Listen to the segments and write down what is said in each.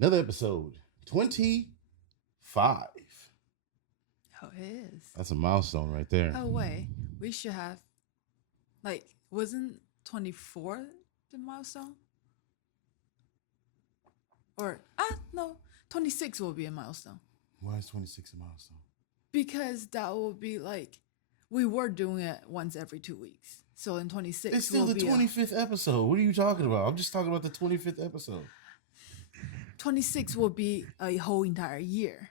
Another episode. 25. Oh, it is. That's a milestone right there. Oh, wait. We should have, wasn't 24 the milestone? Or, no, 26 will be a milestone. Why is 26 a milestone? Because that will be we were doing it once every 2 weeks. So in 26, It's still the 25th episode. What are you talking about? I'm just talking about the 25th episode. 26 will be a whole entire year.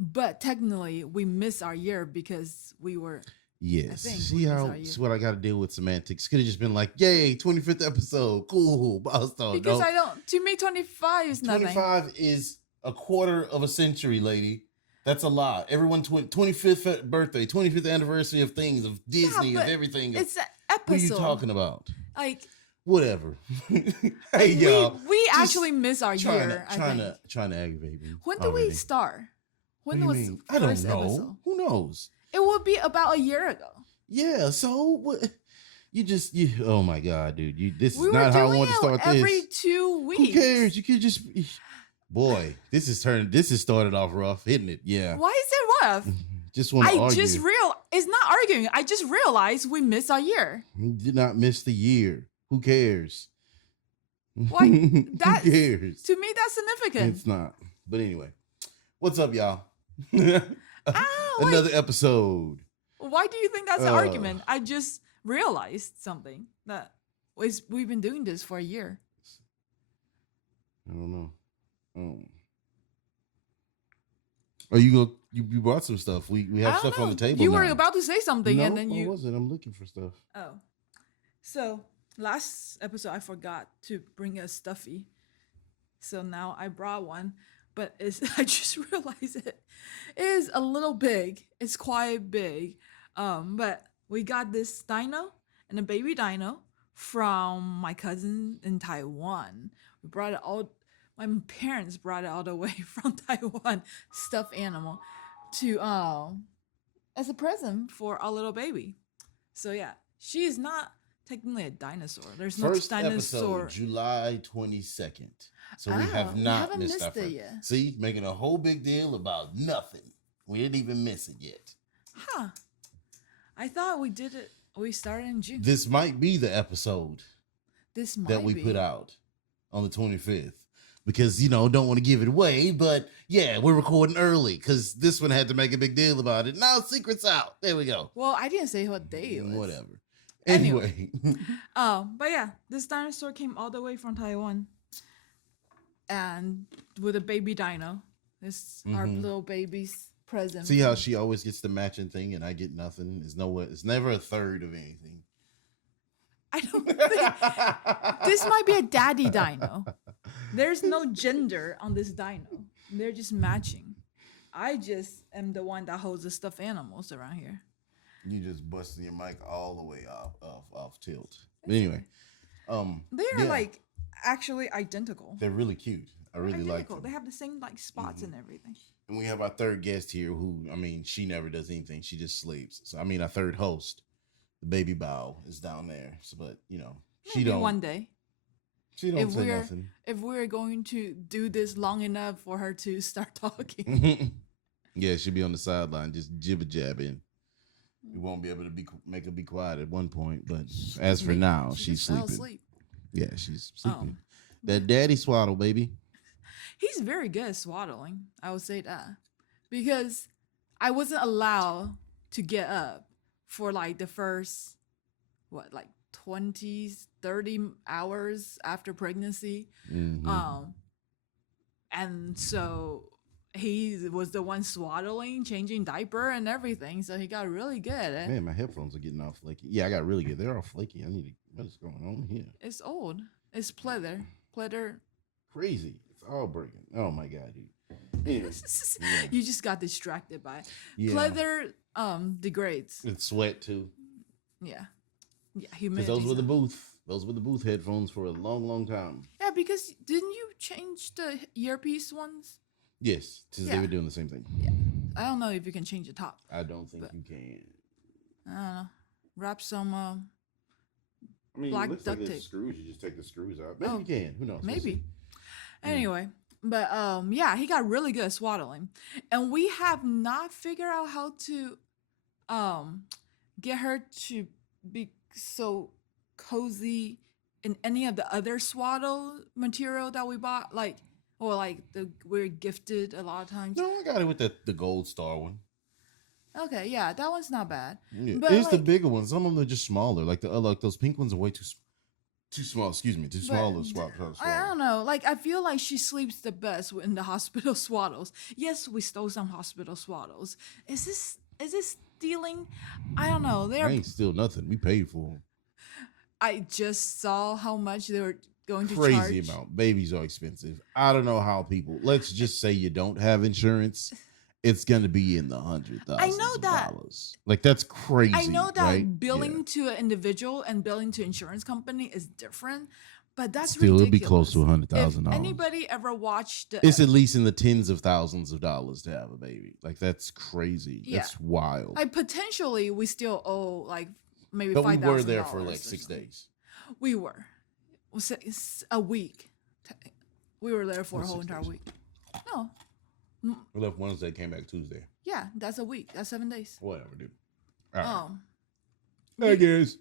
But technically, we miss our year because we were. Yes. See what I got to deal with semantics. Could have just been like, yay, 25th episode. Cool. Milestone. Because to me, 25 is nothing. 25 is a quarter of a century, lady. That's a lot. Everyone, 25th birthday, 25th anniversary of things, of Disney, of everything. It's an episode. What are you talking about? Whatever. Hey, y'all. We actually miss our year. Trying to aggravate me. When do we start? When was the I don't first know. episode? Who knows? It would be about a year ago. Yeah. So what? Oh my God, dude! This is not how I want to start this. Every 2 weeks. Who cares? You could just. Boy, this is started off rough, isn't it? Yeah. Why is it rough? Just want to argue. It's not arguing. I just realized we missed our year. You did not miss the year. Who cares? Why? Who cares? To me, that's significant. It's not. But anyway, what's up, y'all? Another episode. Why do you think that's an argument? I just realized something that we've been doing this for a year. I don't know. Oh, you brought some stuff. We have stuff on the table. You were about to say something, and then what was it? I'm looking for stuff. Oh, so last episode I forgot to bring a stuffy, so now I brought one. But I just realized it is a little big. It's quite big. But we got this dino and a baby dino from my cousin in Taiwan. We brought it all. My parents brought it all the way from Taiwan, stuffed animal, to as a present for our little baby. So yeah, she is not technically a dinosaur. There's no dinosaur. Episode, July 22nd. So we have not missed our first. Yet. See, making a whole big deal about nothing. We didn't even miss it yet. Huh. I thought we did it. We started in June. This might be the episode that we put out on the 25th. Because, don't want to give it away. But, yeah, we're recording early. Because this one had to make a big deal about it. Now, secret's out. There we go. Well, I didn't say what day it was. Whatever. Anyway. But yeah, this dinosaur came all the way from Taiwan. And with a baby dino. This our little baby's present. See how she always gets the matching thing and I get nothing? It's never a third of anything. I don't think this might be a daddy dino. There's no gender on this dino. They're just matching. I just am the one that holds the stuffed animals around here. You just busting your mic all the way off tilt. But anyway, they're actually identical. They're really cute. I really like them. They have the same spots and everything. And we have our third guest here who, she never does anything. She just sleeps. So our third host, the baby Bao, is down there. So, but she don't. One day. She don't say nothing. If we're going to do this long enough for her to start talking. Yeah, she'll be on the sideline just jibber jabbing. We won't be able to make her be quiet at one point, but as for now, she's sleeping. Yeah, she's sleeping. That daddy swaddle, baby. He's very good at swaddling. I would say that because I wasn't allowed to get up for the first 20, 30 hours after pregnancy. Mm-hmm. And so he was the one swaddling, changing diaper and everything. So he got really good at it. Man, my headphones are getting all flaky. Yeah, I got really good. They're all flaky. What is going on here? It's old. It's pleather. Crazy. It's all breaking. Oh my God, dude. Anyway, yeah. You just got distracted by it. Yeah. Pleather degrades. It's sweat too. Yeah. Yeah, humidity. Those were the booth headphones for a long, long time. Yeah, because didn't you change the earpiece ones? Yes, since they were doing the same thing. Yeah. I don't know if you can change the top. I don't think you can. I don't know. Wrap some black it looks duct like tape. Screws. You just take the screws out. Maybe you can. Who knows? Maybe. Anyway, But yeah, he got really good at swaddling, and we have not figured out how to um get her to be so cozy in any of the other swaddle material that we bought, like or like the we're gifted a lot of times. No, I got it with the gold star one. Okay, yeah, that one's not bad. Yeah, But it's the like, bigger ones. Some of them are just smaller. Like like those pink ones are way too small. Excuse me, too but small to swap. I don't know. Like, I feel like she sleeps the best in the hospital swaddles. Yes, we stole some hospital swaddles. Is this stealing? I don't know. I ain't steal nothing. We paid for them. I just saw how much they were going to Crazy charge. amount. Babies are expensive. I don't know how people. Let's just say you don't have insurance. It's gonna be in the $100,000s of dollars. Like that's crazy. I know that right? billing to an individual and billing to insurance company is different, but that's Still, ridiculous. it'd be close to $100,000. If anybody ever watched, it's at least in the tens of thousands of dollars to have a baby. Like that's crazy. Yeah. That's wild. like potentially we still owe like maybe But we $5,000 were there for like 6 days. We were. It's a week. We were there for a whole 6 entire days. week. No. We left Wednesday, came back Tuesday. Yeah, that's a week. That's 7 days. Whatever, dude. All right. We- I guess.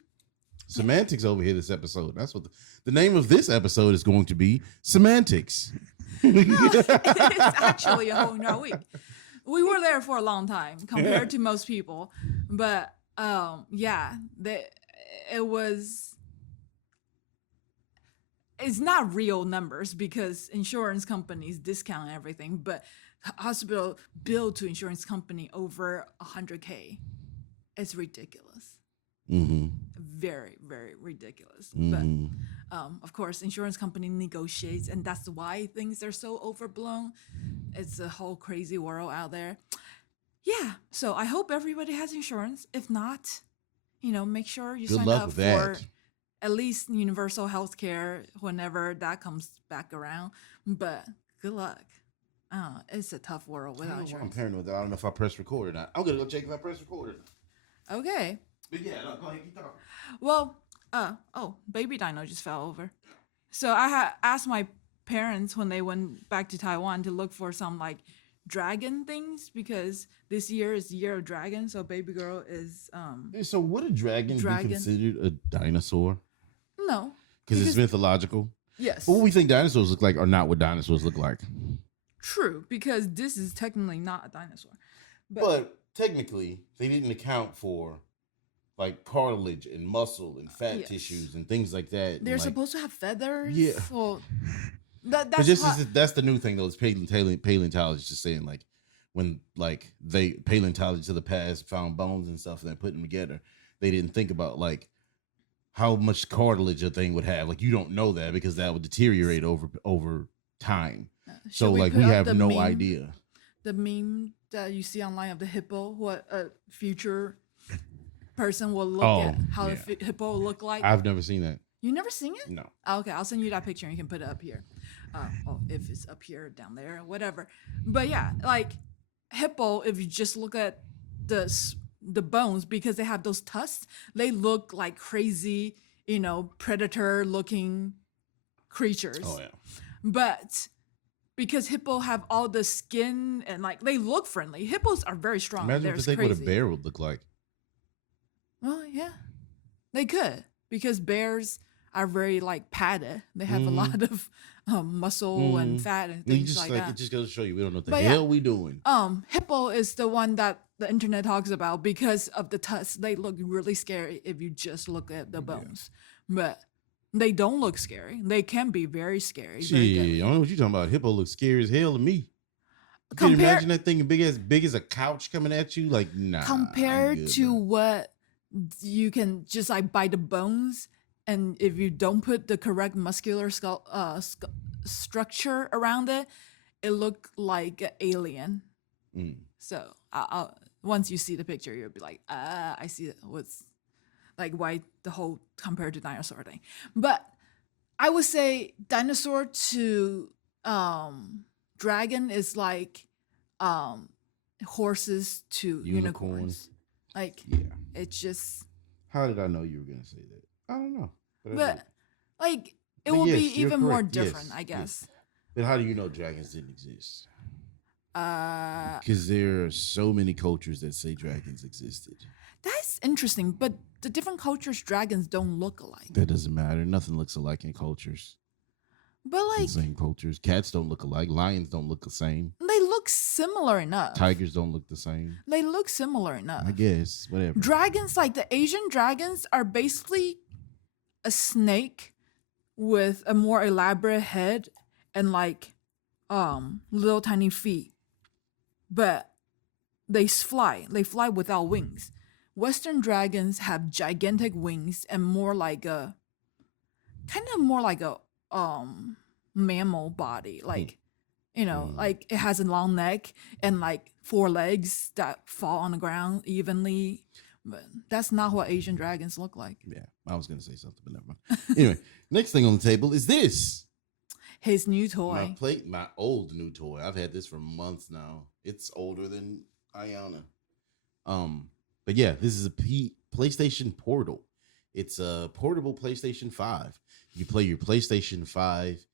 Semantics over here this episode. That's what the name of this episode is going to be. Semantics. it's actually a whole entire week. We were there for a long time compared to most people, but yeah, it was. It's not real numbers because insurance companies discount everything, but hospital bill to insurance company over $100K. It's ridiculous. Mm-hmm. Very, very ridiculous. Mm-hmm. But of course, insurance company negotiates, and that's why things are so overblown. It's a whole crazy world out there. Yeah, so I hope everybody has insurance. If not, make sure you Good sign luck up with for that. at least universal health care whenever that comes back around. But good luck. It's a tough world without I'm insurance. paranoid that I don't know if I press record or not. I'm gonna go check if I press record. Okay. But yeah, no, go ahead, keep talking. Well, baby dino just fell over. So I asked my parents when they went back to Taiwan to look for some like dragon things because this year is the year of dragon. So baby girl is So would a dragon be considered a dinosaur? No, Because it's mythological. Yes. But what we think dinosaurs look like are not what dinosaurs look like. True, because this is technically not a dinosaur. But technically, they didn't account for like cartilage and muscle and fat tissues and things like that. They're supposed to have feathers. Yeah. Well, that's the new thing though. Is paleontologists just saying like when like paleontologists of the past found bones and stuff and then put them together, they didn't think about like how much cartilage a thing would have. Like you don't know that because that would deteriorate over time. So like we have no idea. The meme that you see online of the hippo, what a future person will look at how a hippo will look like. I've never seen that. You never seen it? No. Okay, I'll send you that picture and you can put it up here. If it's up here, down there, whatever. But yeah, like hippo, if you just look at the bones, because they have those tusks, they look like crazy, predator looking creatures. Oh yeah. But because hippo have all the skin and like they look friendly. Hippos are very strong. Imagine if they think what a bear would look like. Well, yeah, they could because bears are very like padded. They have a lot of muscle and fat and things like that. It just goes to show you we don't know what the hell we doing. Hippo is the one that the internet talks about because of the tusks. They look really scary if you just look at the bones, but they don't look scary. They can be very scary. Gee, I don't know what you're talking about. Hippo looks scary as hell to me. Can you imagine that thing big as a couch coming at you? Like, nah. Compared to what you can just like by the bones, and if you don't put the correct muscular structure around it, it look like an alien. So I'll, once you see the picture, you'll be like, I see what's like why the whole compared to dinosaur thing. But I would say dinosaur to dragon is like horses to unicorns. Like it's just. How did I know you were gonna say that? I don't know. But like it will be even more different, I guess. But how do you know dragons didn't exist? Uh, Because there are so many cultures that say dragons existed. that's interesting. But the different cultures, dragons don't look alike. That doesn't matter. Nothing looks alike in cultures. But like, In same cultures, cats don't look alike. Lions don't look the same. they look similar enough. Tigers don't look the same. They look similar enough. I guess whatever. Dragons, like the Asian dragons, are basically a snake with a more elaborate head and like little tiny feet. But they fly. They fly without wings. Western dragons have gigantic wings and more like a mammal body. Like, like it has a long neck and like 4 legs that fall on the ground evenly. But that's not what Asian dragons look like. Yeah, I was gonna say something, but never mind. Anyway, next thing on the table is this. His new toy. My old new toy. I've had this for months now. It's older than Ayana. But yeah, this is a PlayStation Portal. It's a portable PlayStation 5. You play your PlayStation 5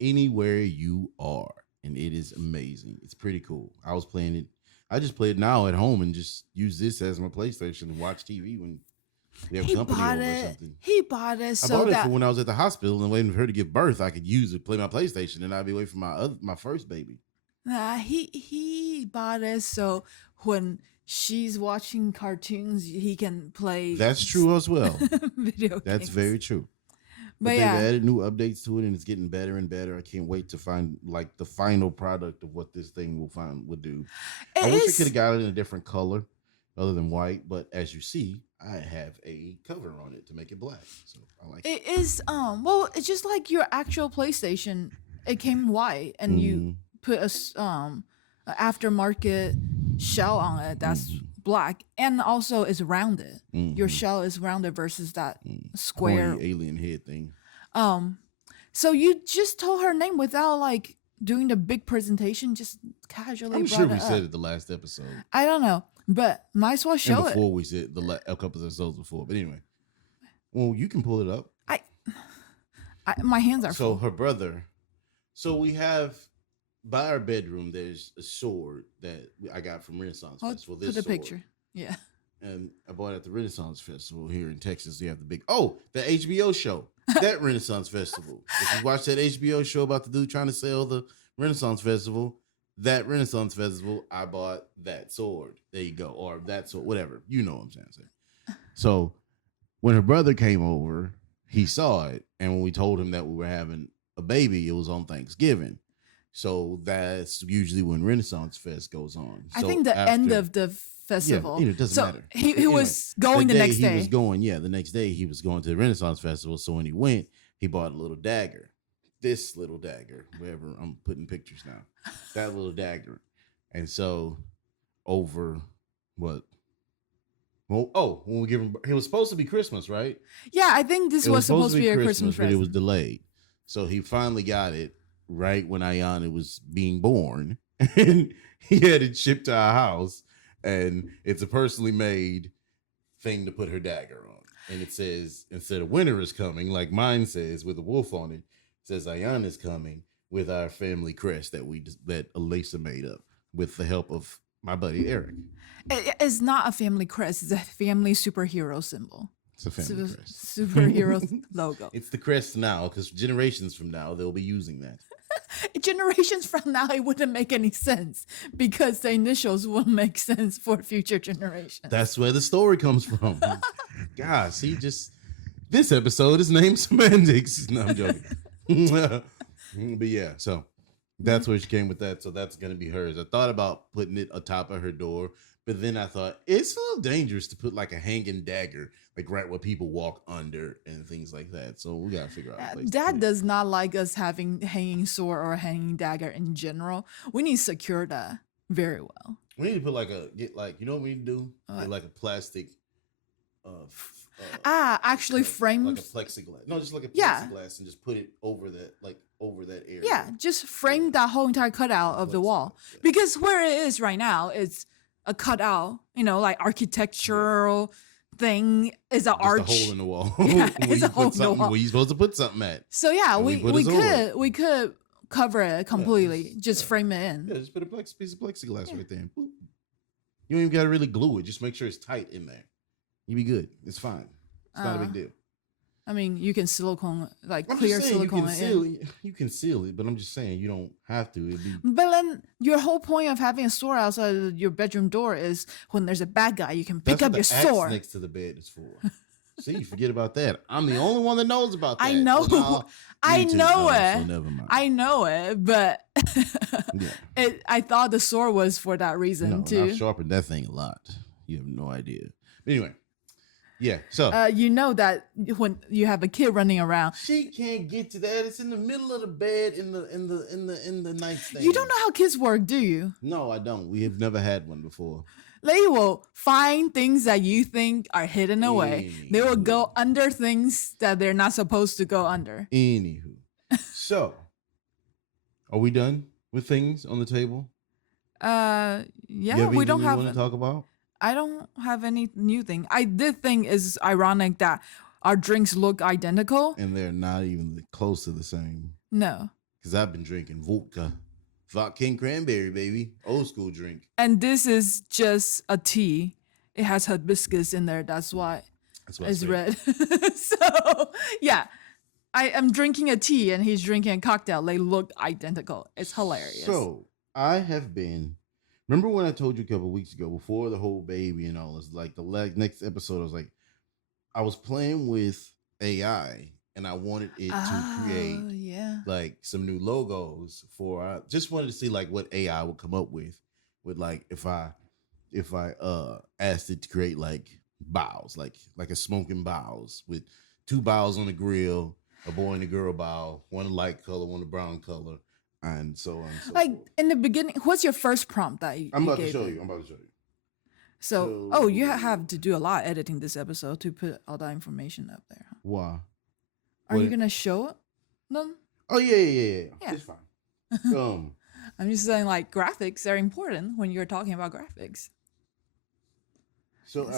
anywhere you are, and it is amazing. It's pretty cool. I was playing it. I just play it now at home and just use this as my PlayStation to watch TV when we have company over or something. He bought it I bought it for when I was at the hospital and waiting for her to give birth. I could use it, play my PlayStation, and I'd be waiting for my first baby. Nah, he bought it so when she's watching cartoons, he can play. That's true as well. Video games. That's very true. But they've added new updates to it, and it's getting better and better. I can't wait to find like the final product of what this thing will do. I wish I could have got it in a different color other than white, but as you see, I have a cover on it to make it black. So I like it. It is well, it's just like your actual PlayStation. It came white, and you put a aftermarket shell on it that's black, and also it's rounded. Your shell is rounded versus that square corny alien head thing. So you just told her name without like doing the big presentation, just casually. I'm sure we said it the last episode. I don't know, but might as well show and before we said a couple of episodes before. But anyway, well, you can pull it up. My hands are so full. Her brother. So we have. By our bedroom, there's a sword that I got from Renaissance Festival. Put the picture. Yeah. And I bought it at the Renaissance Festival here in Texas. You have the the HBO show, that Renaissance Festival. If you watch that HBO show about the dude trying to sell the Renaissance Festival, that Renaissance Festival, I bought that sword. There you go. Or that sword, whatever. You know what I'm saying. So when her brother came over, he saw it. And when we told him that we were having a baby, it was on Thanksgiving. So that's usually when Renaissance Fest goes on. I think the end of the festival. Yeah, it doesn't matter. He was going the next day. He was going, the next day he was going to the Renaissance Festival. So when he went, he bought a little dagger. This little dagger, wherever I'm putting pictures now. That little dagger. And so over what? Well, when we give him, it was supposed to be Christmas, right? Yeah, I think this was supposed to be a Christmas present. But it was delayed. So he finally got it right when Ayana was being born, and he had it shipped to our house, and it's a personally made thing to put her dagger on. And it says, instead of winter is coming, like mine says with a wolf on it, it says Ayana's coming with our family crest that Elisa made up with the help of my buddy Eric. It's not a family crest, it's a family superhero symbol. It's a family crest. Superhero logo. It's the crest now, because generations from now, they'll be using that. Generations from now, it wouldn't make any sense because the initials won't make sense for future generations. That's where the story comes from. God, see, this episode is name semantics. No, I'm joking. But yeah, so that's where she came with that. So that's going to be hers. I thought about putting it atop of her door, but then I thought it's a little dangerous to put like a hanging dagger, like right where people walk under and things like that. So we got to figure out a place. Dad does not like us having hanging sword or hanging dagger in general. We need to secure that very well. We need to put you know what we need to do? Get like a plastic. Actually frames. Like a plexiglass. No, just like a plexiglass and just put it over that area. Yeah, just frame that whole entire cutout of the wall. Yeah. Because where it is right now, it's a cutout, like architectural thing is an arch. A hole in the wall. Yeah, it's a hole in the wall. Where you supposed to put something at. So yeah, we could cover it completely. Just frame it in. Yeah, just put a piece of plexiglass right there. And boop. You don't even got to really glue it. Just make sure it's tight in there. You be good. It's fine. It's not a big deal. I mean, you can silicone, like I'm clear just saying silicone. you can seal it, but I'm just saying you don't have to. But then your whole point of having a sword outside of your bedroom door is when there's a bad guy, you can pick up your sword. Next to the bed is for. See, you forget about that. I'm the only one that knows about that. I know. Well, I know it. So never mind. I know it, but yeah. I thought the sword was for that reason too. I've sharpened that thing a lot. You have no idea. But anyway. Yeah, so you know that when you have a kid running around, she can't get to that. It's in the middle of the bed in the nightstand. You don't know how kids work, do you? No, I don't. We have never had one before. They will find things that you think are hidden away. They will go under things that they're not supposed to go under. Anywho, so are we done with things on the table? Yeah, we don't have. Want to talk about? I don't have any new thing. I did think it's ironic that our drinks look identical. And they're not even close to the same. No. Because I've been drinking vodka. King cranberry, baby. Old school drink. And this is just a tea. It has hibiscus in there. That's why it's red. So, yeah. I am drinking a tea and he's drinking a cocktail. They look identical. It's hilarious. So, I have been... Remember when I told you a couple of weeks ago, before the whole baby and all this, like the next episode, I was like, I was playing with AI and I wanted it to create like some new logos for, I just wanted to see like what AI would come up with like, if I asked it to create like bows, like a Smokin Baos with 2 bows on the grill, a boy and a girl bow, one a light color, one a brown color. And so on. So like forth. In the beginning, what's your first prompt that you I'm about gave to show it? you. I'm about to show you. So, you have to do a lot of editing this episode to put all that information up there. Why? Are you gonna show them? Oh yeah. It's fine. I'm just saying, like, graphics are important when you're talking about graphics. So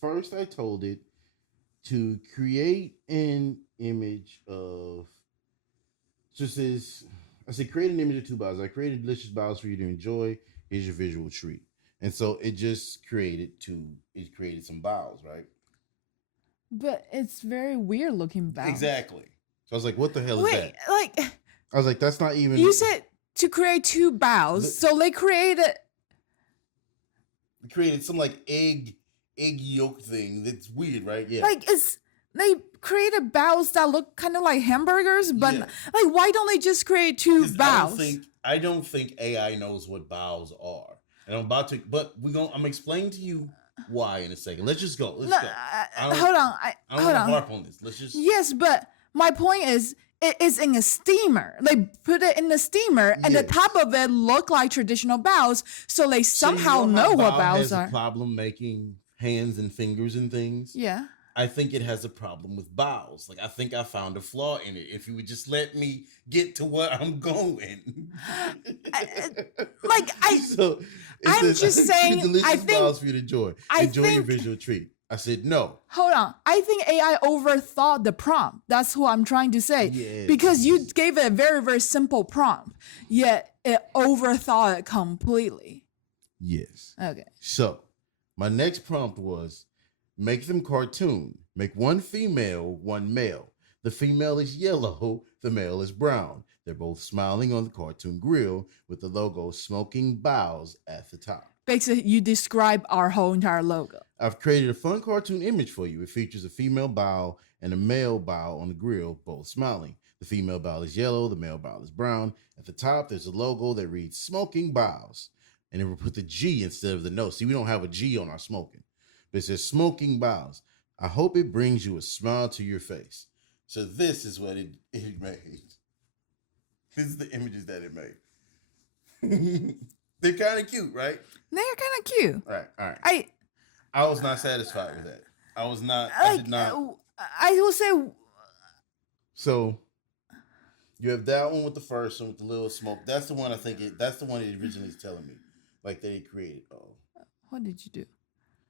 first, I told it to create an image of. Just as I said, create an image of 2 bows. I created delicious bows for you to enjoy. Here's your visual treat. And so it just created some bows, right? But it's very weird looking bows. Exactly. So I was like, what the hell is that? Like I was like, that's not even. You said to create 2 bows. So they created some like egg yolk thing. That's weird, right? Yeah. Like they created bows that look kind of like hamburgers, but like, why don't they just create 2 bows? I don't think AI knows what bows are. And I'm about to, but I'm explaining to you why in a second. Let's just go. Hold on. I don't want to harp on this. Let's just. Yes, but my point is, it is in a steamer. They put it in the steamer, and the top of it look like traditional bows, so they somehow know what bows are. A problem making hands and fingers and things. Yeah. I think it has a problem with bows. Like, I think I found a flaw in it. If you would just let me get to where I'm going. I'm just saying, I think bows for you to enjoy. Enjoy your visual treat. I said no. Hold on. I think AI overthought the prompt. That's what I'm trying to say. Yes. Because you gave it a very, very simple prompt, yet it overthought it completely. Yes. Okay. So, my next prompt was, make them cartoon. Make one female, one male. The female is yellow, the male is brown. They're both smiling on the cartoon grill with the logo Smokin Baos at the top. Basically, you describe our whole entire logo. I've created a fun cartoon image for you. It features a female bow and a male bow on the grill, both smiling. The female bow is yellow, the male bow is brown. At the top, there's a logo that reads Smokin Baos. And then we put the G instead of the no. See, we don't have a G on our smoking. But it says Smokin Baos. I hope it brings you a smile to your face. So this is what it made. This is the images that it made. They're kind of cute, right? They're kind of cute. All right. I was not satisfied with that. I was not. I did not. I will say. So you have that one with the first one with the little smoke. That's the one I think. That's the one it originally is telling me, like they created. Oh, what did you do?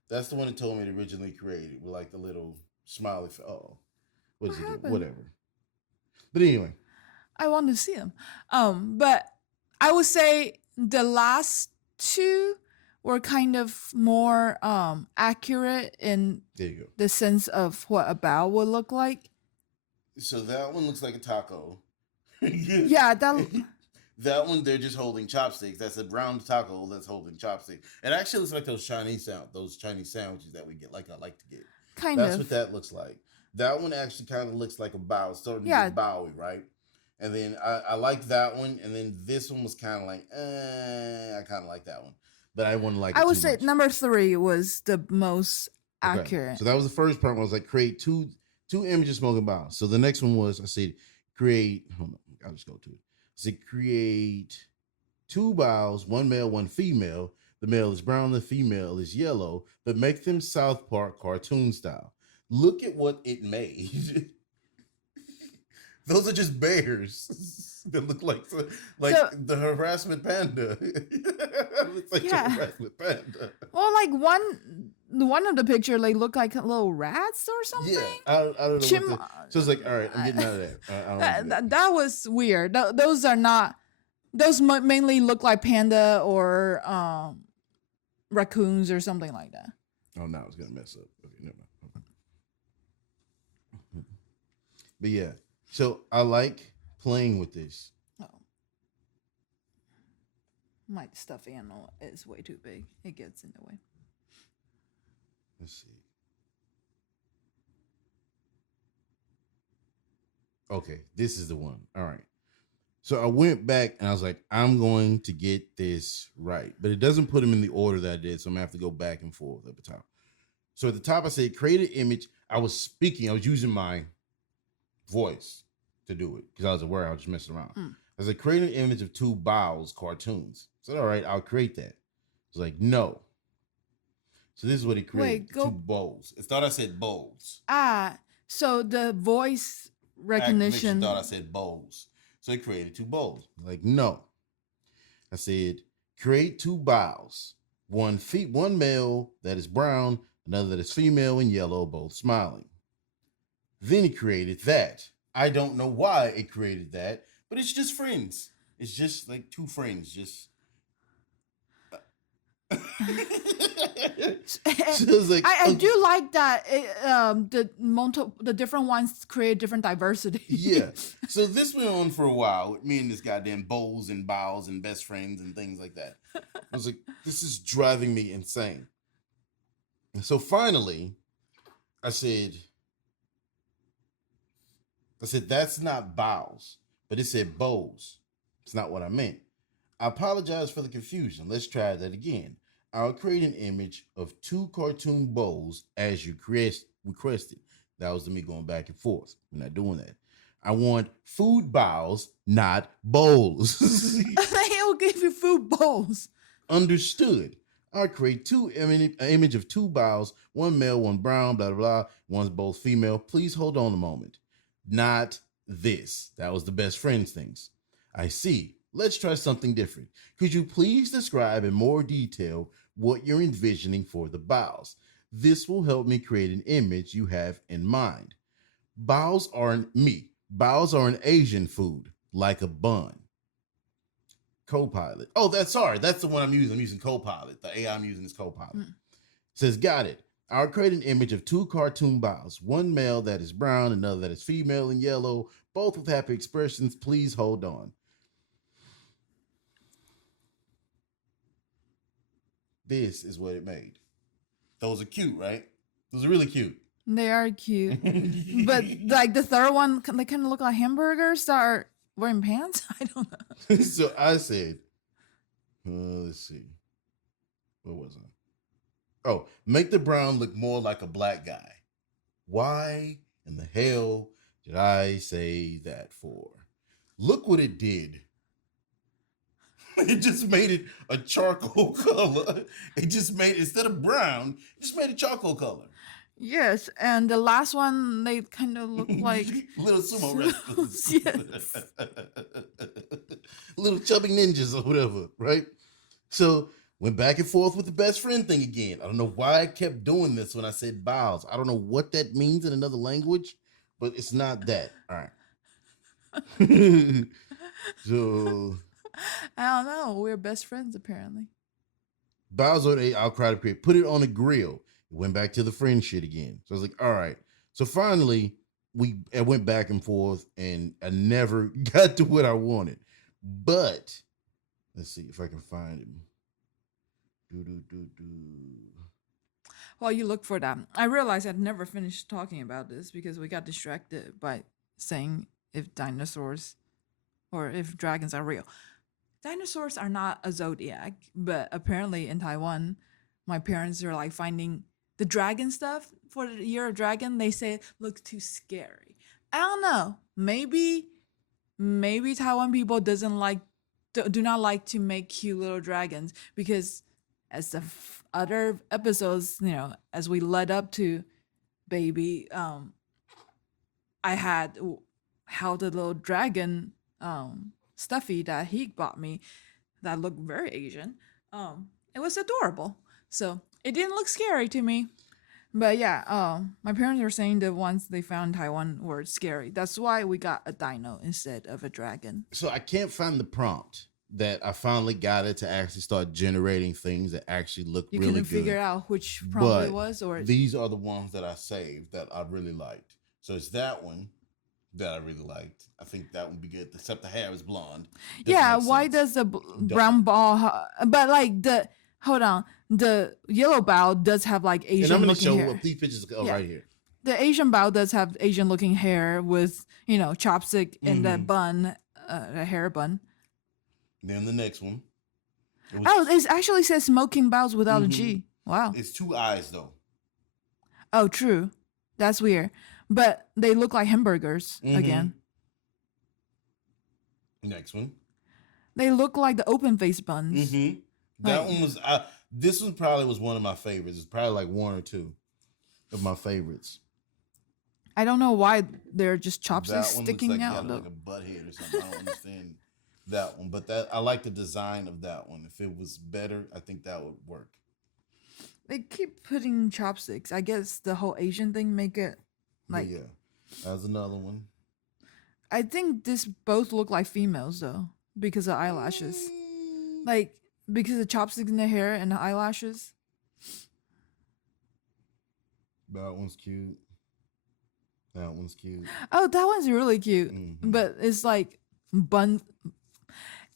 That's the one it told me it originally created with like the little smiley. Oh, what did you do? Whatever. But anyway. I want to see them. But I would say the last two were kind of more accurate in There you go. the sense of what a bow would look like. So that one looks like a taco. Yeah, that That one they're just holding chopsticks. That's a round taco that's holding chopsticks. It actually looks like those Chinese sandwiches that we get, like I like to get. kind That's of. what that looks like. That one actually kind of looks like a bow, starting to Yeah. get bowy, right? And then I like that one, and then this one was kind of like, I kind of like that one, but I wouldn't like. I it would too say much. number 3 was the most Okay. accurate. So that was the first part. I was like, create two images Smokin Baos. So the next one was, I said, create. Hold on, I'll just go to it. I said, create 2 bows, 1 male, 1 female. The male is brown, the female is yellow, but make them South Park cartoon style. Look at what it made. Those are just bears that look like the harassment panda. Looks like Yeah. a harassment panda. Well, like one of the picture, they look like little rats or something. Yeah, I don't know. So it's like, all right, I'm getting out of that. I don't do that. That was weird. Those are not. Those mainly look like panda or raccoons or something like that. Oh, now it's gonna mess up. Okay, never mind. Okay. But yeah, so I like playing with this. Oh, my stuffed animal is way too big. It gets in the way. Let's see. Okay, this is the one. All right. So I went back and I was like, I'm going to get this right. But it doesn't put them in the order that I did. So I'm going to have to go back and forth at the top. So at the top, I said, create an image. I was speaking. I was using my voice to do it because I was aware I was just messing around. I said, create an image of 2 Baos cartoons. I said, all right, I'll create that. I was like, no. So this is what he created. 2 bowls. It thought I said bowls. So the voice recognition thought I said bowls. So he created 2 bowls. Like, no. I said, create 2 bows. One male that is brown, another that is female and yellow, both smiling. Then he created that. I don't know why it created that, but it's just friends. It's just like 2 friends. Just. So like, I do like that the different ones create different diversity. Yeah. So this went on for a while with me and this goddamn bowls and bows and best friends and things like that. I was like, this is driving me insane. And so finally, I said, that's not bows, but it said bows. It's not what I meant. I apologize for the confusion. Let's try that again. I'll create an image of 2 cartoon bowls as you requested. That was me going back and forth. We're not doing that. I want food bowls, not bowls. They'll give you food bowls. Understood. I'll create an image of 2 bowls, 1 male, 1 brown, blah, blah, blah. One's both female. Please hold on a moment. Not this. That was the best friends things. I see. Let's try something different. Could you please describe in more detail what you're envisioning for the bows? This will help me create an image you have in mind. Bows are an Asian food, like a bun. Copilot. Oh, that's the one I'm using. I'm using Copilot. The AI I'm using is Copilot. Says, got it. I'll create an image of 2 cartoon bows. One male that is brown, another that is female and yellow, both with happy expressions. Please hold on. This is what it made. Those are cute, right? Those are really cute. They are cute. But like the third one, they kind of look like hamburgers that are wearing pants. I don't know. So I said, let's see. What was I? Oh, make the brown look more like a black guy. Why in the hell did I say that for? Look what it did. It just made it a charcoal color. It just made, instead of brown, it just made a charcoal color. Yes, and the last one, they kind of look like little sumo wrestlers. Yes. Little chubby ninjas or whatever, right? So went back and forth with the best friend thing again. I don't know why I kept doing this when I said bows. I don't know what that means in another language, but it's not that. All right. So I don't know. We're best friends apparently. Bowser ate I'll cry to create. Put it on a grill. It went back to the friend shit again. So I was like, all right. So finally, I went back and forth, and I never got to what I wanted. But let's see if I can find him. While you look for that, I realized I'd never finished talking about this because we got distracted by saying if dinosaurs or if dragons are real. Dinosaurs are not a zodiac, but apparently in Taiwan, my parents are like finding the dragon stuff for the year of dragon. They say it looks too scary. I don't know. Maybe Taiwan people doesn't like do not like to make cute little dragons because as the other episodes, as we led up to baby, I had how the little dragon stuffy that he bought me that looked very Asian. It was adorable. So it didn't look scary to me. But yeah, my parents were saying the ones they found in Taiwan were scary. That's why we got a dino instead of a dragon. So I can't find the prompt that I finally got it to actually start generating things that actually look really good. You couldn't figure out which prompt it was? Or these are the ones that I saved that I really liked. So it's that one that I really liked. I think that would be good, except the hair is blonde. Yeah, why does the brown ball... But like the yellow bow does have like Asian looking hair. And I'm going to show these pictures right here. The Asian bow does have Asian looking hair with, chopstick and that bun, a hair bun. Then the next one. It actually says Smokin Baos without a G. Wow. It's 2 eyes though. Oh, true. That's weird. But they look like hamburgers again. Next one. They look like the open face buns. That one was this one probably was one of my favorites. It's probably like 1 or 2 of my favorites. I don't know why they're just chopsticks sticking out. Like a butt head or something. I don't understand that one, but I like the design of that one. If it was better, I think that would work. They keep putting chopsticks. I guess the whole Asian thing make it like... Yeah, that's another one. I think this both look like females though because of eyelashes. Like because of chopsticks in the hair and the eyelashes. That one's cute. That one's cute. Oh, that one's really cute. But it's like bun...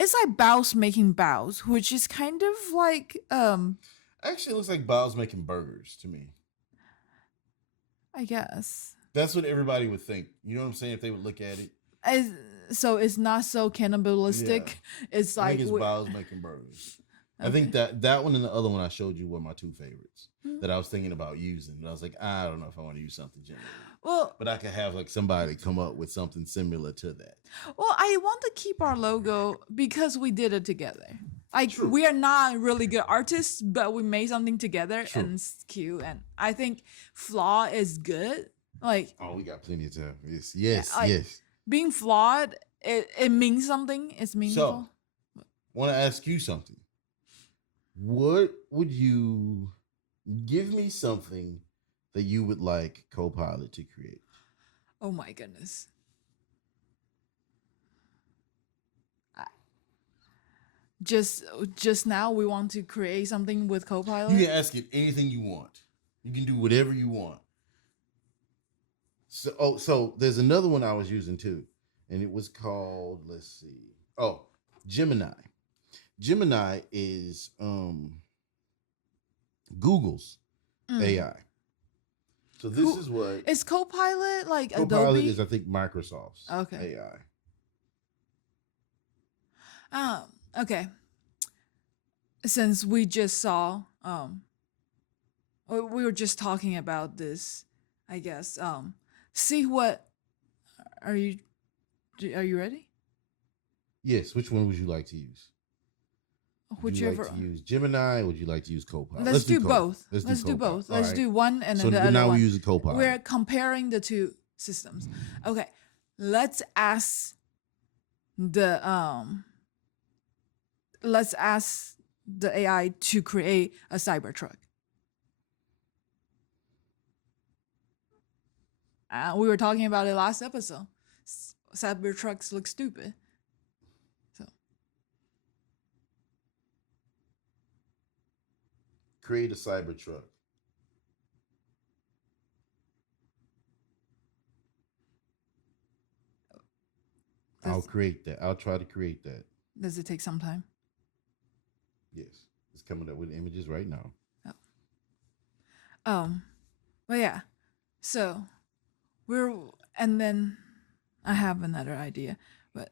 It's like Baos making Baos, which is kind of like Actually, it looks like Baos making burgers to me. I guess that's what everybody would think. You know what I'm saying? If they would look at it. So it's not so cannibalistic. Yeah. It's like it's Baos making burgers. Okay. I think that one and the other one I showed you were my 2 favorites that I was thinking about using. But I was like, I don't know if I want to use something general. Well, but I could have like somebody come up with something similar to that. Well, I want to keep our logo because we did it together. Like we are not really good artists, but we made something together and it's cute. And I think flaw is good. Like we got plenty of time. Yes. Being flawed, it means something. It's meaningful. So, want to ask you something. What would you give me something that you would like Copilot to create? Oh my goodness. Just now we want to create something with Copilot? You can ask it anything you want. You can do whatever you want. So there's another one I was using too. And it was called, let's see. Oh, Gemini. Gemini is Google's AI. So this is what is Copilot like Copilot Adobe? Is I think Microsoft's AI. Okay. Since we just saw we were just talking about this, I guess. See what are you ready? Yes, which one would you like to use? Whichever. Would you like to use Gemini? Or would you like to use Copilot? Let's do both. Let's do both. Let's do one and then the other now one. we're using Copilot. We're comparing the 2 systems. Okay. Let's ask the AI to create a Cybertruck. We were talking about it last episode. Cybertrucks look stupid. So Create a Cybertruck. I'll create that. I'll try to create that. Does it take some time? Yes. It's coming up with images right now. But yeah. So and then I have another idea. But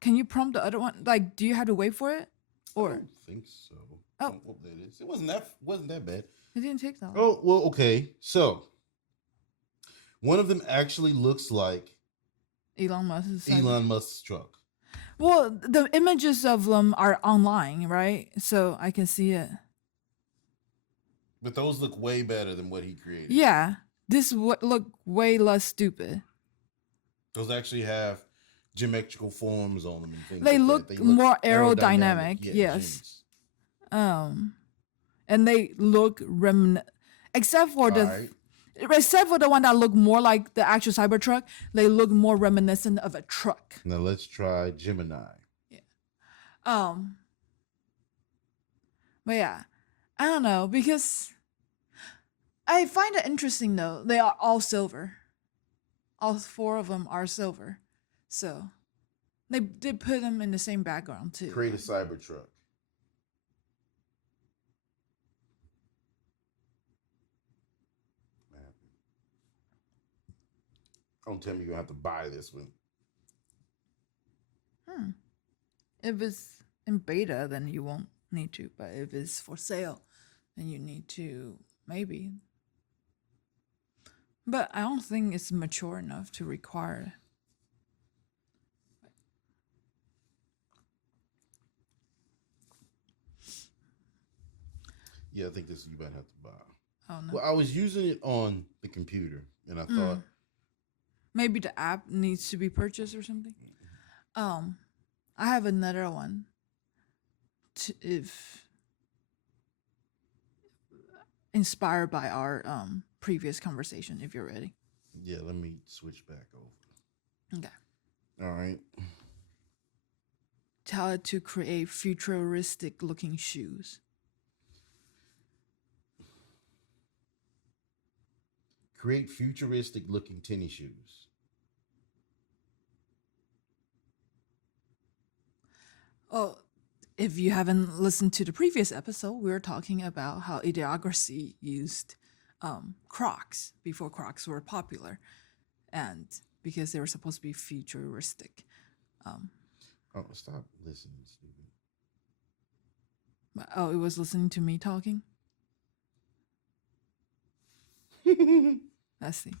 can you prompt the other one? Like, do you have to wait for it? Or I don't think so. Oh, that is. It wasn't that bad. It didn't take that long. Oh, well, okay. So one of them actually looks like Elon Musk's truck. Well, the images of them are online, right? So I can see it. But those look way better than what he created. Yeah, this look way less stupid. Those actually have geometrical forms on them and things. They look more aerodynamic. Yes. And they look except for the one that look more like the actual Cybertruck, they look more reminiscent of a truck. Now let's try Gemini. Yeah. But yeah, I don't know, because I find it interesting though. They are all silver. All 4 of them are silver. So they did put them in the same background too. Create a Cybertruck. Don't tell me you're going to have to buy this one. If it's in beta, then you won't need to. But if it's for sale, then you need to, maybe. But I don't think it's mature enough to require. Yeah, I think this you might have to buy. Oh no. Well, I was using it on the computer, and I thought maybe the app needs to be purchased or something. I have another one. If inspired by our previous conversation, if you're ready. Yeah, let me switch back over. Okay. All right. Tell it to create futuristic looking shoes. Create futuristic looking tennis shoes. Oh, if you haven't listened to the previous episode, we were talking about how Idiocracy used Crocs before Crocs were popular, and because they were supposed to be futuristic. Oh, stop listening, stupid. Oh, it was listening to me talking? Let's see.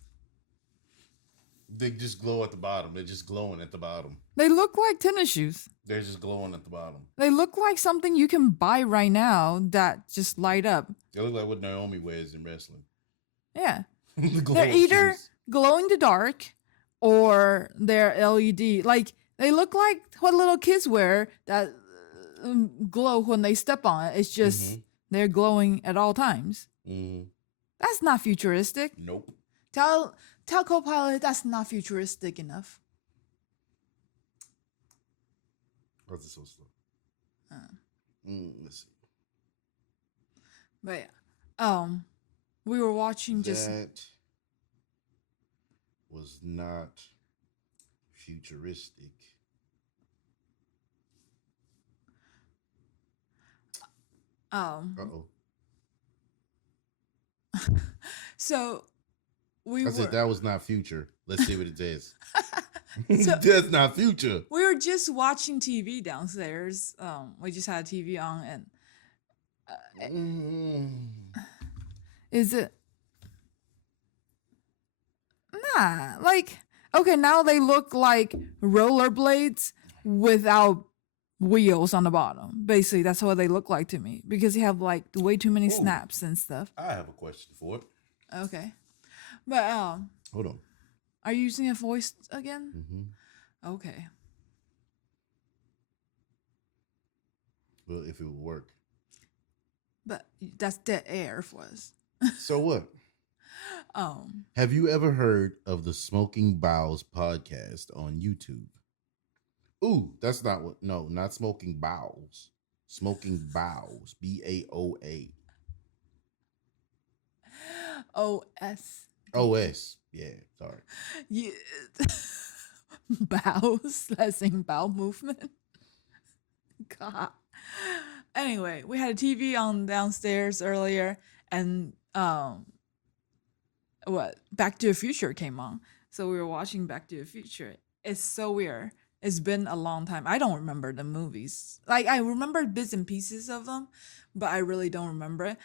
They just glow at the bottom. They're just glowing at the bottom. They look like tennis shoes. They're just glowing at the bottom. They look like something you can buy right now that just light up. They look like what Naomi wears in wrestling. Yeah. They're either glow in the dark or they're LED. Like, they look like what little kids wear that glow when they step on it. It's just they're glowing at all times. That's not futuristic. Nope. Tell Copilot that's not futuristic enough. Why is it so slow? Let's see. But yeah, we were watching That was not futuristic. Uh-oh. So I said that was not future. Let's see what it says. So, that's not future. We were just watching TV downstairs. We just had TV on, and is it? Nah, like, okay, now they look like rollerblades without wheels on the bottom. Basically, that's what they look like to me, because you have like way too many snaps and stuff. I have a question for it. Okay, but hold on. Are you using a voice again? Okay. Well, if it would work. But that's dead air for us. So what? Have you ever heard of the Smoking Baos podcast on YouTube? Ooh, that's not what. No, not Smoking Bowels. Smoking Baos. Baoa. OS. OS. Yeah, sorry. Yeah. Bows, as in bowel movement. God. Anyway, we had a TV on downstairs earlier, and Back to the Future came on. So we were watching Back to the Future. It's so weird. It's been a long time. I don't remember the movies. Like, I remember bits and pieces of them, but I really don't remember it.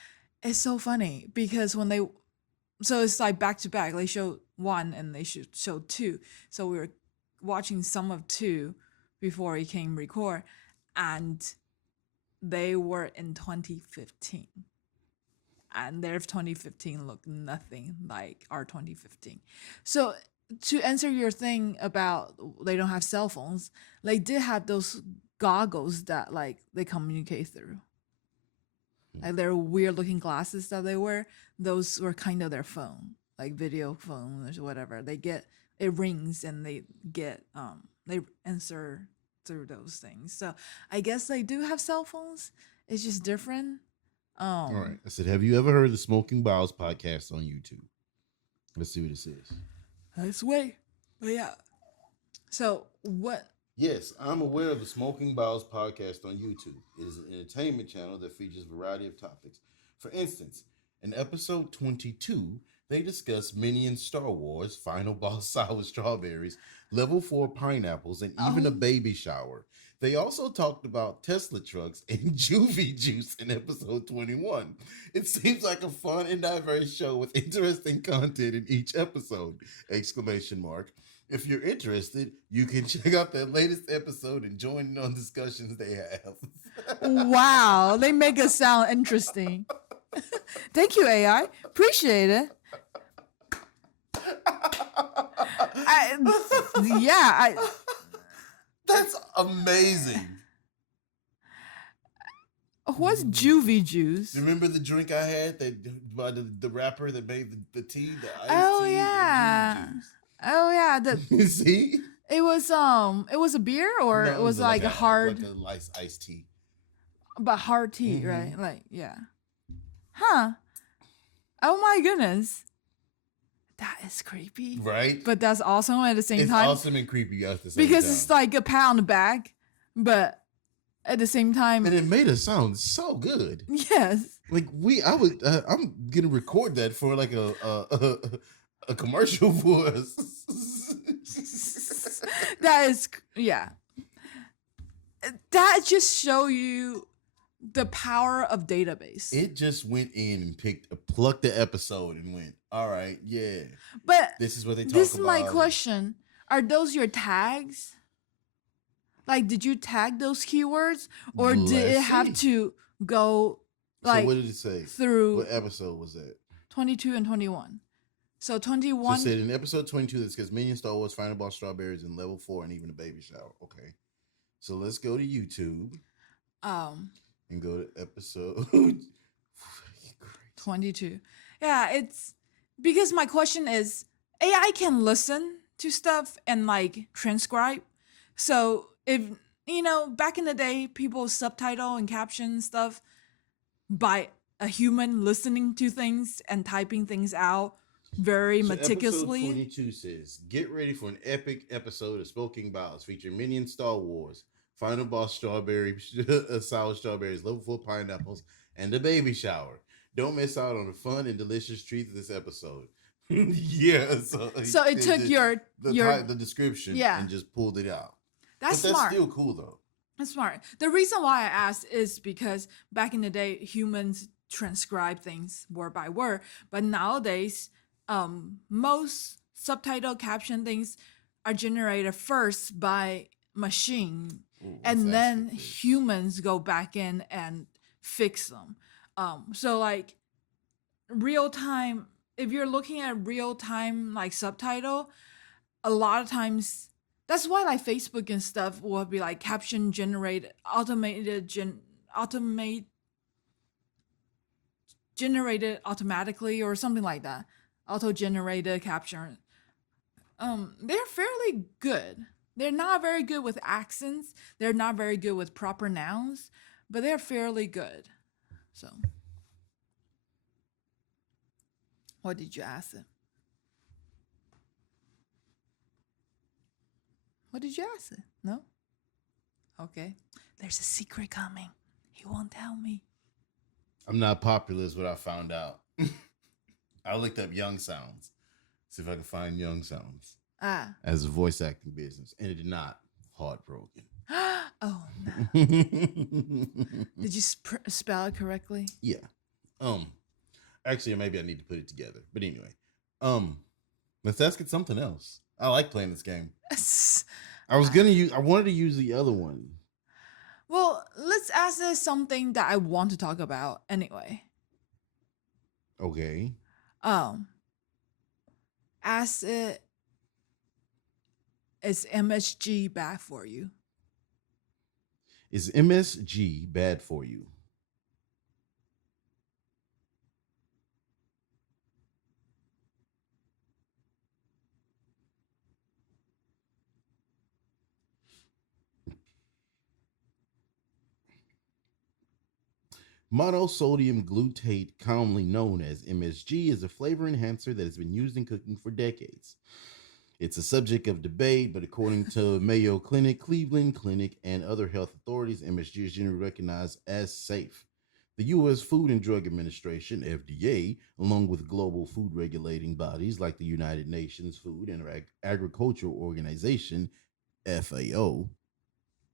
It's so funny because so it's like back to back. They show one and they show two. So we were watching some of two before he came record, and they were in 2015. And their 2015 looked nothing like our 2015. So to answer your thing about they don't have cell phones, they did have those goggles that like they communicate through. Like their weird looking glasses that they wear, those were kind of their phone, like video phones or whatever. It rings and they answer through those things. So I guess they do have cell phones. It's just different. All right. I said, have you ever heard the Smoking Baos podcast on YouTube? Let's see what it says. Let's wait. But yeah. So what? Yes, I'm aware of the Smoking Baos podcast on YouTube. It is an entertainment channel that features a variety of topics. For instance, in episode 22, they discuss Minions Star Wars, Final Boss Sour Strawberries, Level 4 Pineapples, and even a baby shower. They also talked about Tesla trucks and Juvie juice in episode 21. It seems like a fun and diverse show with interesting content in each episode! Exclamation mark. If you're interested, you can check out that latest episode and join in on discussions they have. Wow, they make us sound interesting. Thank you, AI. Appreciate it. That's amazing. What's Juvie juice? Remember the drink I had by the rapper that made the tea, the iced tea? Yeah. Oh yeah. See? It was a beer or it was like a hard like a iced tea. But hard tea, right? Like, yeah. Huh. Oh my goodness. That is creepy. Right? But that's awesome at the same time. It's awesome and creepy at the same time. Because it's like a pat on the back, but at the same time. And it made us sound so good. Yes. Like I'm gonna record that for like a commercial for us. That is, yeah. That just show you the power of database. It just went in and plucked the episode and went, all right, yeah. But this is what they talk about. This is my question. Are those your tags? Like, did you tag those keywords? Or did it have to go, like, so what did it say? Through what episode was that? 22 and 21. So 21. So it said in episode 22 that says Minion Star Wars, Final Boss Strawberries, and Level 4, and even a baby shower. Okay. So let's go to YouTube. And go to episode 22. Yeah, it's because my question is AI can listen to stuff and like transcribe. So if back in the day, people subtitle and caption stuff by a human listening to things and typing things out very meticulously. Episode 22 says, get ready for an epic episode of Smoking Baos featuring Minion Star Wars, Final Boss Strawberry, Sour Strawberries, Level 4 Pineapples, and the baby shower. Don't miss out on the fun and delicious treats of this episode. Yeah. So it took the description and just pulled it out. That's smart. That's still cool though. That's smart. The reason why I asked is because back in the day, humans transcribe things word by word, but nowadays, most subtitle caption things are generated first by machine. Ooh, and then humans go back in and fix them. So like real time, if you're looking at real time like subtitle, a lot of times that's why like Facebook and stuff will be like caption generated generated automatically or something like that. auto-generated capture. They're fairly good. They're not very good with accents. They're not very good with proper nouns, but they're fairly good. So, what did you ask it? What did you ask it? No? Okay. There's a secret coming. He won't tell me. I'm not popular is what I found out. I looked up Young Sounds. See if I can find Young Sounds. As a voice acting business. And it did not. Heartbroken. Oh, no. Did you spell it correctly? Yeah. Actually, maybe I need to put it together. But anyway. Let's ask it something else. I like playing this game. I wanted to use the other one. Well, let's ask it something that I want to talk about anyway. Okay. Ask it, is MSG bad for you? Is MSG bad for you? Monosodium glutate, commonly known as MSG, is a flavor enhancer that has been used in cooking for decades. It's a subject of debate, but according to Mayo Clinic, Cleveland Clinic, and other health authorities, MSG is generally recognized as safe. The U.S. Food and Drug Administration, FDA, along with global food regulating bodies like the United Nations Food and Agricultural Organization, FAO.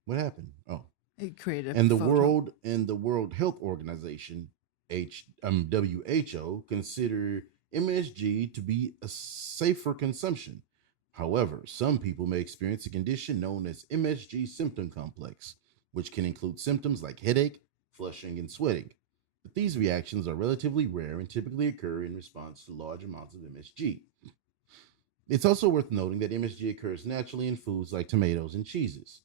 What happened? Oh. It created and the World Health Organization, WHO, consider MSG to be a safer consumption. However, some people may experience a condition known as MSG symptom complex, which can include symptoms like headache, flushing, and sweating. But these reactions are relatively rare and typically occur in response to large amounts of MSG. It's also worth noting that MSG occurs naturally in foods like tomatoes and cheeses,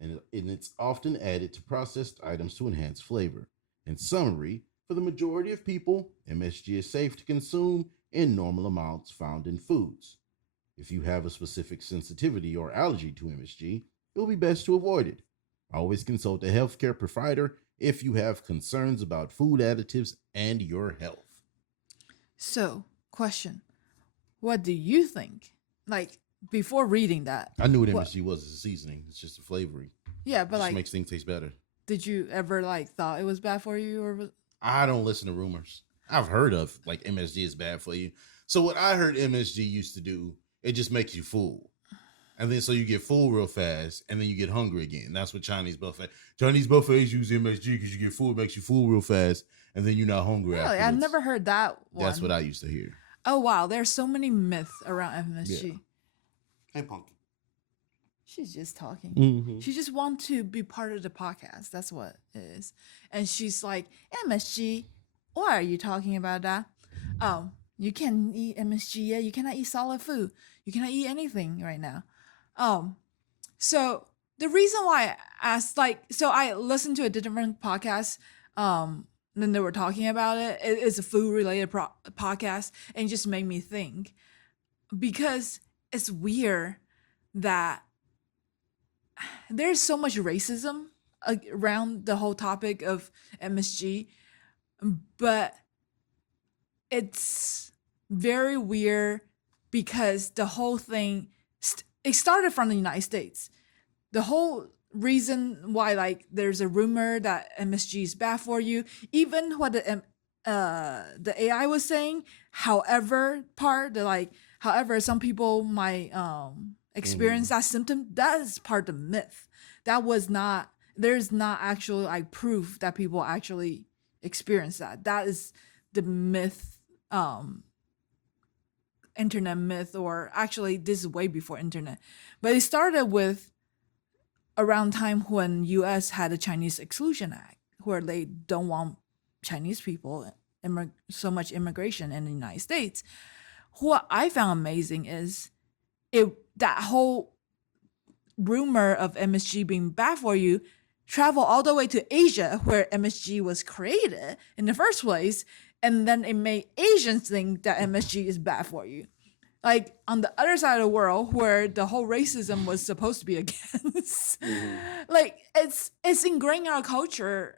and it's often added to processed items to enhance flavor. In summary, for the majority of people, MSG is safe to consume in normal amounts found in foods. If you have a specific sensitivity or allergy to MSG, it will be best to avoid it. Always consult a healthcare provider if you have concerns about food additives and your health. So, question. What do you think? Like, before reading that. I knew what MSG was as a seasoning. It's just a flavoring. Yeah, but it just makes things taste better. Did you ever thought it was bad for you, or I don't listen to rumors. I've heard of MSG is bad for you. So what I heard MSG used to do, it just makes you full. And then so you get full real fast and then you get hungry again. That's what Chinese buffets use MSG because you get full, it makes you full real fast, and then you're not hungry afterwards. I've never heard that one. That's what I used to hear. Oh wow, there's so many myths around MSG. Yeah. Hey, Pumpkin. She's just talking. Mm-hmm. She just wants to be part of the podcast. That's what it is. And she's like, MSG, why are you talking about that? You can't eat MSG. Yeah, you cannot eat solid food. You cannot eat anything right now. So the reason why I asked, so I listened to a different podcast. Then they were talking about it. It's a food related podcast, and it just made me think, because it's weird that there's so much racism around the whole topic of MSG, but it's very weird because the whole thing it started from the United States. The whole reason why there's a rumor that MSG is bad for you, even what the AI was saying, however some people might experience that symptom, that is part of the myth. There's not actually proof that people actually experience that. That is the myth, internet myth, or actually this is way before internet. But it started with around time when US had a Chinese Exclusion Act, where they don't want Chinese people, so much immigration in the United States. What I found amazing is that whole rumor of MSG being bad for you travel all the way to Asia where MSG was created in the first place, and then it made Asians think that MSG is bad for you. Like on the other side of the world where the whole racism was supposed to be against. Like it's ingrained in our culture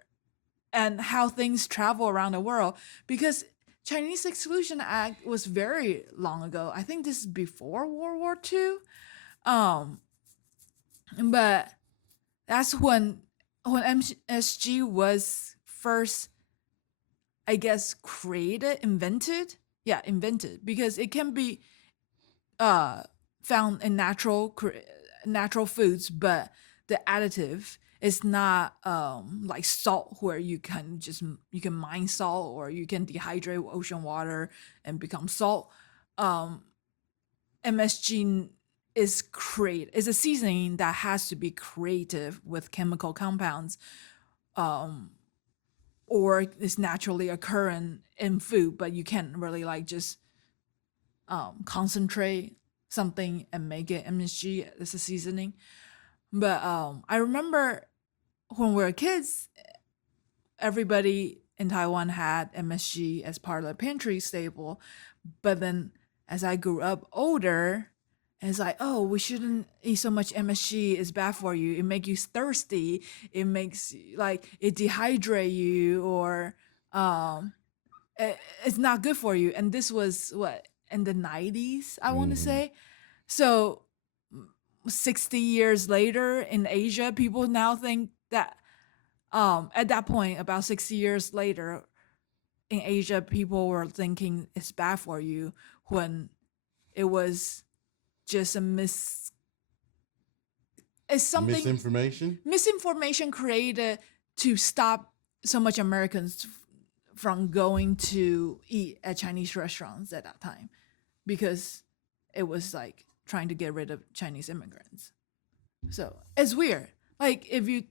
and how things travel around the world, because Chinese Exclusion Act was very long ago. I think this is before World War II. But that's when MSG was first, I guess, invented, because it can be found in natural foods, but the additive is not like salt, where you can mine salt or you can dehydrate ocean water and become salt. MSG is a seasoning that has to be creative with chemical compounds, or is naturally occurring in food, but you can't really like just concentrate something and make it MSG as a seasoning. But I remember when we were kids, everybody in Taiwan had MSG as part of the pantry staple. But then as I grew up older, it's like, oh, we shouldn't eat so much MSG. It's bad for you. It makes you thirsty. It makes it dehydrate you, or it's not good for you. And this was what, in the 90s, I want to say. So 60 years later in Asia, people now think that at that point, about 60 years later in Asia, people were thinking it's bad for you, when it was just misinformation created to stop so much Americans from going to eat at Chinese restaurants at that time, because it was like trying to get rid of Chinese immigrants. So it's weird. Like if you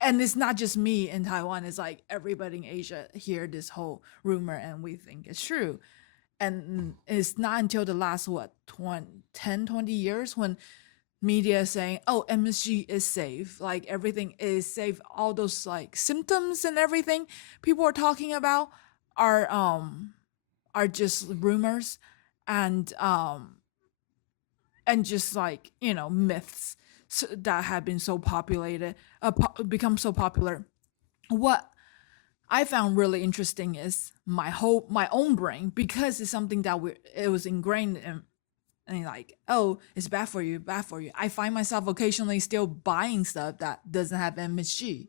and it's not just me in Taiwan, it's like everybody in Asia hear this whole rumor and we think it's true. And it's not until the last 20 years when media is saying, oh, MSG is safe, like everything is safe, all those like symptoms and everything people are talking about are just rumors and just like, myths that have been so become so popular. What I found really interesting is my own brain, because it's something that it was ingrained in, and like, oh, it's bad for you. I find myself occasionally still buying stuff that doesn't have MSG.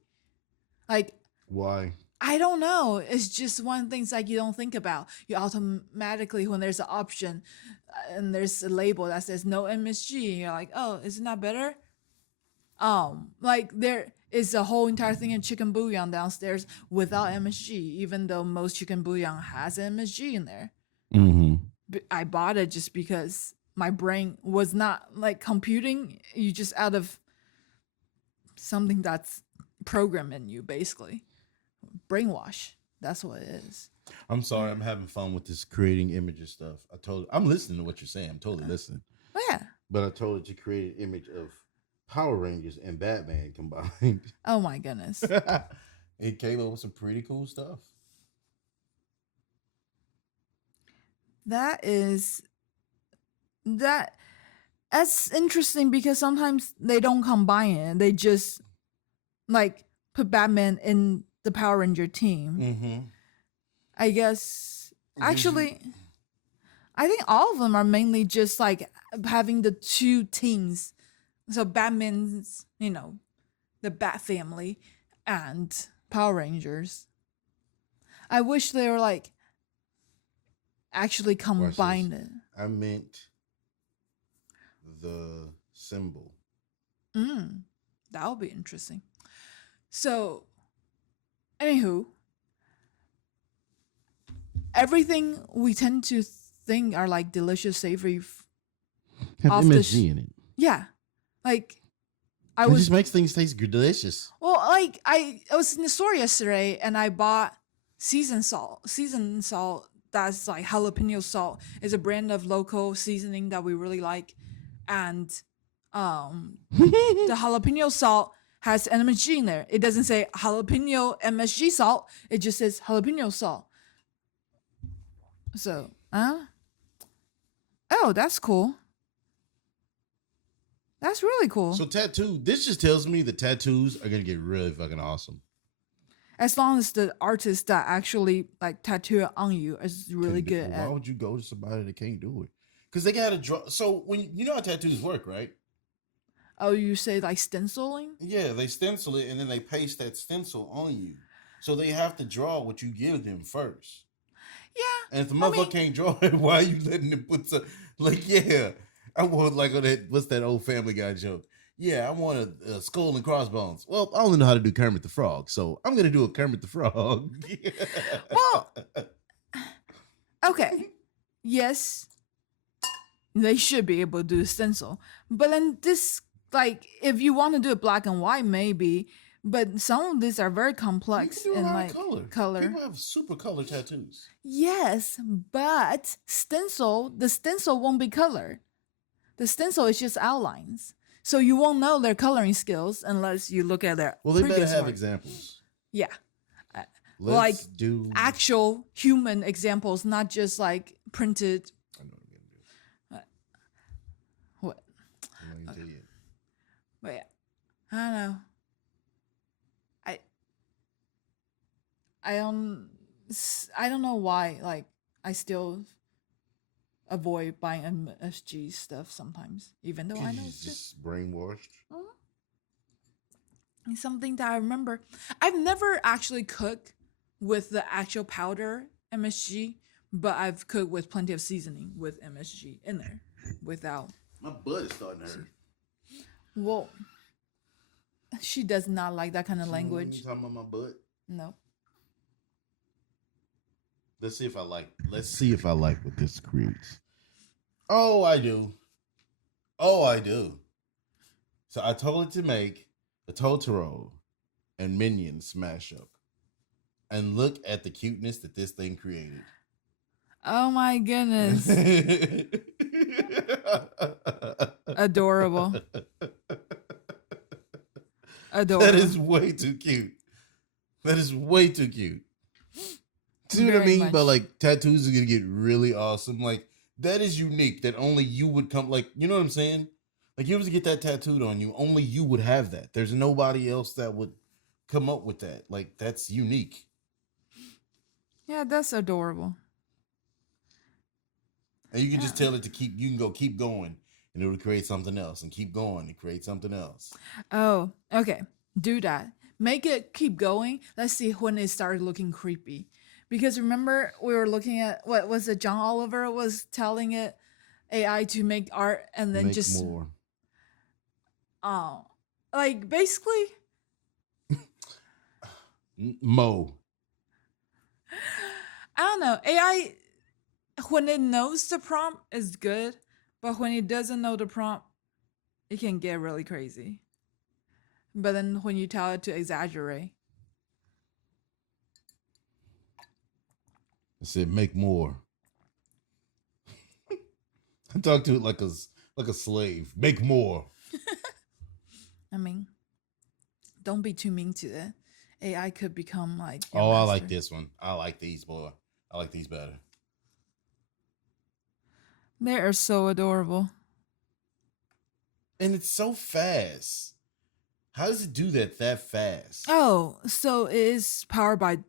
Like, why? I don't know. It's just one of the things like you don't think about. You automatically, when there's an option and there's a label that says no MSG, you're like, oh, isn't that better? Like there is a whole entire thing in chicken bouillon downstairs without MSG, even though most chicken bouillon has MSG in there. I bought it just because my brain was not like computing. You just out of something that's programmed in you, basically. Brainwash. That's what it is. I'm sorry. I'm having fun with this creating images stuff. I'm listening to what you're saying. I'm totally listening. Oh, yeah. But I told it to create an image of Power Rangers and Batman combined. Oh my goodness. It came up with some pretty cool stuff. That's interesting, because sometimes they don't combine it. They just like put Batman in the Power Ranger team. I guess actually I think all of them are mainly just like having the two teams. So Batman's, the Bat family and Power Rangers. I wish they were like actually combined it. I meant the symbol. That would be interesting. So, anywho, everything we tend to think are like delicious, savory, have MSG in it. Yeah, like it just makes things taste delicious. Well, like I was in the store yesterday and I bought seasoned salt. Seasoned salt, that's like jalapeno salt. It's a brand of local seasoning that we really like, and the jalapeno salt has MSG in there. It doesn't say jalapeno MSG salt. It just says jalapeno salt. So, oh, that's cool. That's really cool. So this just tells me the tattoos are gonna get really fucking awesome. As long as the artist that actually like tattoo it on you is really good Why would you go to somebody that can't do it? Because they gotta draw. So when you know how tattoos work, right? Oh, you say like stenciling? Yeah, they stencil it and then they paste that stencil on you. So they have to draw what you give them first. Yeah. And if the motherfucker can't draw it, why are you letting them put some like I want like on that what's that old Family Guy joke? Yeah, I want a skull and crossbones. Well, I only know how to do Kermit the Frog, so I'm gonna do a Kermit the Frog. Well, okay. Yes, they should be able to do the stencil. But then this, like, if you want to do it black and white, maybe. But some of these are very complex and like color. People have super color tattoos. Yes, but the stencil won't be color. The stencil is just outlines. So you won't know their coloring skills unless you look at their Well, they better have work. Examples. Yeah. Let's do actual human examples, not just like printed. I know what I'm gonna do. What? I'm gonna tell you. But yeah, I don't know. I don't know why. Like I still avoid buying MSG stuff sometimes, even though I know it's just brainwashed. It's something that I remember. I've never actually cooked with the actual powder MSG, but I've cooked with plenty of seasoning with MSG in there without. My butt is starting to hurt. Well, she does not like that kind of language. You talking about my butt? No. Let's see if I like what this creates. Oh, I do. So I told it to make a Totoro and Minion smash up. And look at the cuteness that this thing created. Oh my goodness. Adorable. That is way too cute. See what I mean? But like tattoos are gonna get really awesome. Like that is unique. That only you would come. Like you know what I'm saying? Like you ever get that tattooed on you, only you would have that. There's nobody else that would come up with that. Like that's unique. Yeah, that's adorable. And you can just tell it to keep. You can go keep going, and it will create something else, and keep going and create something else. Oh, okay. Do that. Make it keep going. Let's see when it started looking creepy. Because remember, we were looking at what was it? John Oliver was telling it AI to make art and then make just more. Oh, like basically. Mo. I don't know. AI, when it knows the prompt, is good, but when it doesn't know the prompt, it can get really crazy. But then when you tell it to exaggerate. I said, make more. I talked to it like a slave. Make more. I mean, don't be too mean to it. AI could become like. Oh, master. I like this one. I like these, boy. I like these better. They are so adorable. And it's so fast. How does it do that fast? Oh, so it is powered by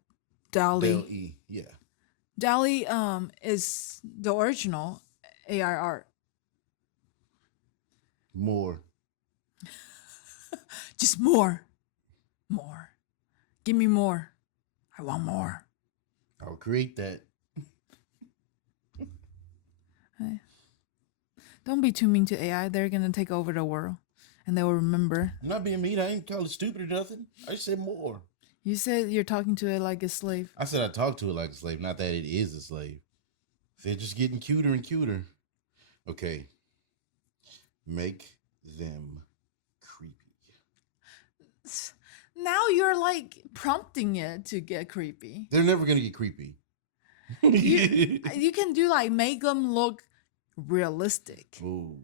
DALL-E. Yeah. DALL-E is the original AI art. More. Just more. More. Give me more. I want more. I'll create that. Hey. Don't be too mean to AI. They're going to take over the world. And they will remember. I'm not being mean. I ain't called it stupid or nothing. I just said more. You said you're talking to it like a slave. I said I talk to it like a slave, not that it is a slave. They're just getting cuter and cuter. Okay. Make them creepy. Now you're like prompting it to get creepy. They're never going to get creepy. You can do like make them look realistic. Ooh.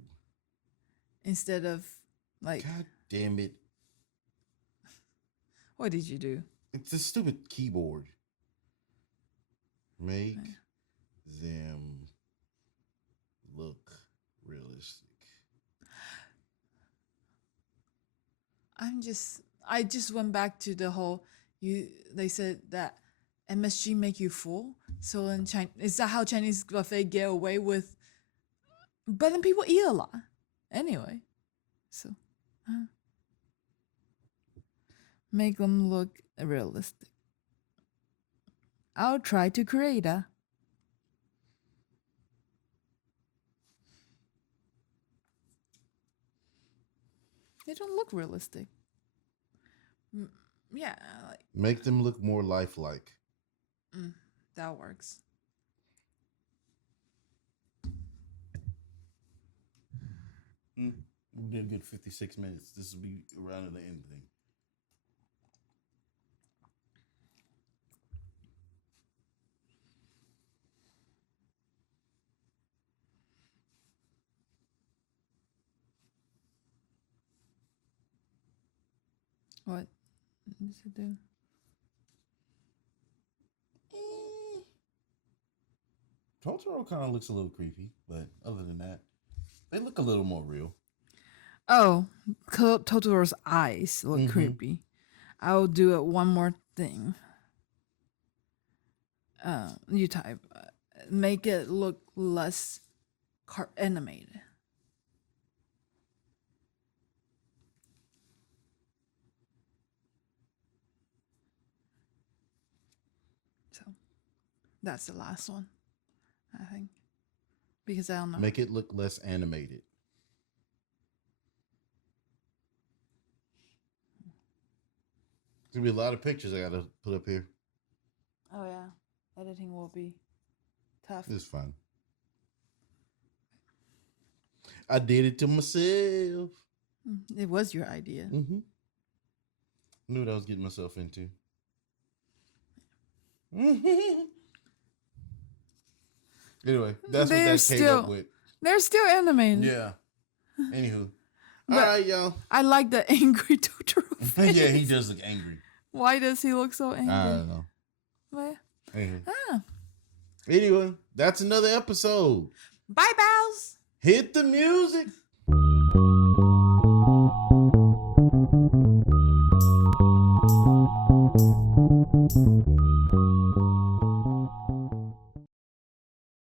Instead of like. God damn it. What did you do? It's a stupid keyboard. Make them look realistic. I just went back to the whole they said that MSG make you full. So in China, is that how Chinese buffet get away with? But then people eat a lot anyway. So make them look realistic. I'll try to create a. They don't look realistic. Yeah, like, make them look more lifelike. That works. We did a good 56 minutes. This will be around to the end thing. What does it do? Totoro kind of looks a little creepy, but other than that, they look a little more real. Oh, Totoro's eyes look creepy. I'll do it one more thing. You type, make it look less animated. So that's the last one, I think, because I don't know. Make it look less animated. There's gonna be a lot of pictures I gotta put up here. Oh yeah, editing will be tough. It's fine. I did it to myself. It was your idea. Knew what I was getting myself into. Anyway, that's what that came up with. They're still animated. Yeah. Anywho. All right, y'all. I like the angry Totoro face. Yeah, he does look angry. Why does he look so angry? I don't know. What? Anyway, that's another episode. Bye, Baos. Hit the music.